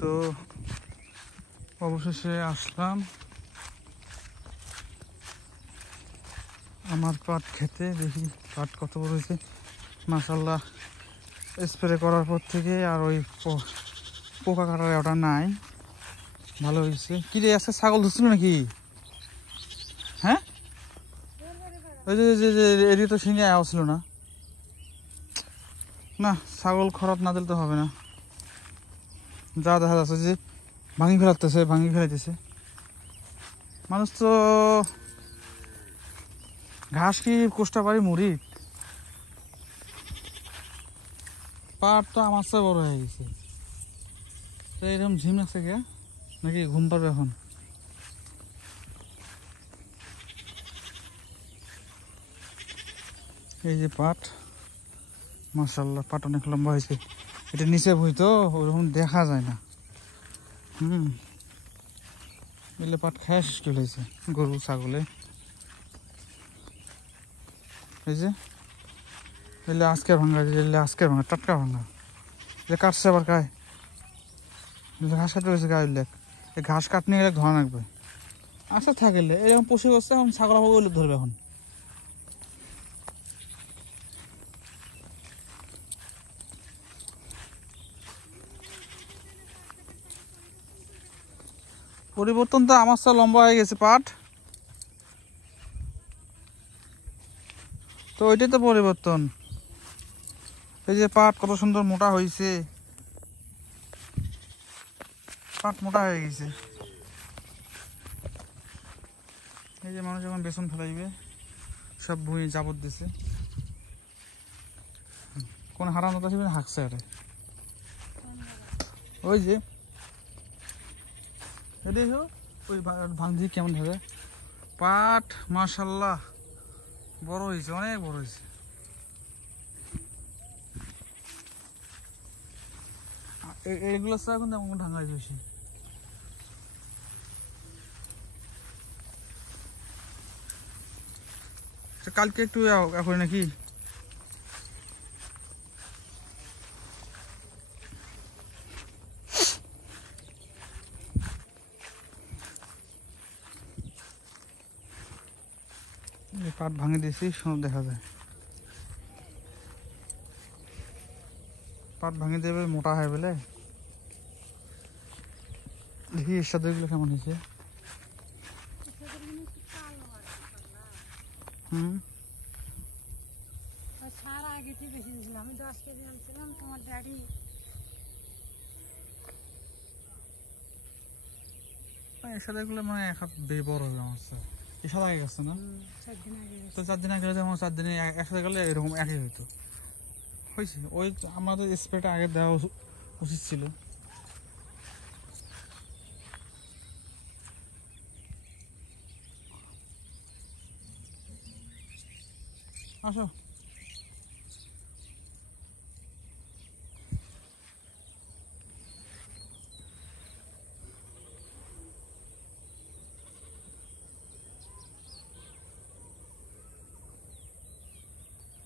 তো অবশেষে আসলাম আমার পাট খেতে। দেখি পাট কত বড় হয়েছে। মাশাআল্লাহ, স্প্রে করার পর থেকে আর ওই পোকা কাটার ওটা নাই, ভালো হয়েছে। কি রে, আজকে ছাগল ধরছিল নাকি? হ্যাঁ, ওই যে এদিকে তো সিঙ্গে আসছিল না। না, ছাগল খরাত না দিলে তো হবে না। যা দেখা যাচ্ছে যে ভাঙি ফেলাইতেছে মানুষ। তো ঘাস কি কোষ্টা পারি মুড়ি, পাট তো আমার চেয়ে বড় হয়ে গেছে। তো এরকম ঝিম লাগছে কে নাকি ঘুম পাবে এখন? এই যে পাট, মাশাআল্লাহ পাট অনেক লম্বা হয়েছে। এটা নিচে ভুই তো ওরকম দেখা যায় না। এলে পাট খায় শেষ করে হয়েছে গরু ছাগলে। এই যে এলে আজকে ভাঙা, টাটকা ভাঙা। এটা কাটছে আবার খায়, ঘাস কাটতে হয়েছে গায়ে লেখ। এই ঘাস কাটনি গেলে ধোয়া রাখবে। আচ্ছা থাকলে এরকম পশু বসছে, এখন ছাগল ওগুলো ধরবে। এখন পরিবর্তন তো আমার সব লম্বা হয়ে গেছে পাট, তো ওইটাই তো পরিবর্তন। এই যে পাট কত সুন্দর মোটা হয়েছে, পাট মোটা হয়ে গেছে। এই যে মানুষ যখন বেসন ফেলাইবে সব ভুঁই জাবর দিছে। কোন হারাম মতো আসবে হাঁকছে আরে। ওই যে দেখো ওই ভাঙছি কেমন হবে। পাট মাশাআল্লাহ বড় হয়েছে, অনেক বড় হয়েছে। এগুলো ছাড়া কিন্তু আমার ঢাঙ্গা হয়েছে বেশি। কালকে একটু এখন নাকি পাট ভাঙে দিয়েছি, সুন্দর দেখা যায়। পাট ভাঙে দেবে মোটা হয় বলে। দেখি এর সাথে এগুলো কেমন হয়েছে। এর সাথে এগুলো মানে এক হাত বড় হবে আমার। এর সাথে আগে গেছে না, তো 4 দিন আগে হলে 4 দিনে একসাথে গেলে এরকম একই হইতো হয়েছে। ওই আমাদের স্প্রেটা আগে দেওয়া উচিত ছিল। আসো,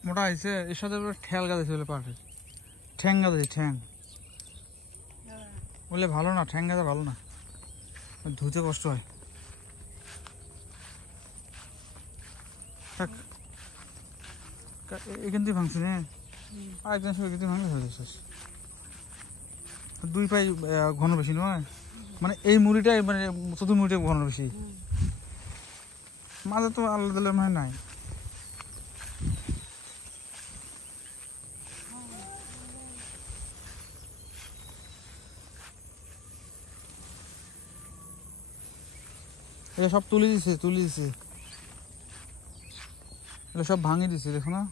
মোটা হয়েছে। এর সাথে ঠেল গাঁদেছে বলে পাটে, ঠ্যাং গাঁদেছে, ঠ্যাং বলে ভালো না, ঠ্যাং গাঁদা ভালো না, ধুতে কষ্ট হয়। এখান থেকে ভাঙছি না, আরেকজন সব এখান থেকে ভাঙলে হয়ে যাচ্ছে। 2 পাই ঘন বেশি নয়, মানে এই মুড়িটাই মানে চতুর মুড়িটা ঘন বেশি, মাঝে তো আলাদা দিলে মানে নাই। এটা সব তুলে দিছে, এটা সব ভাঙিয়ে দিছে, দেখো না।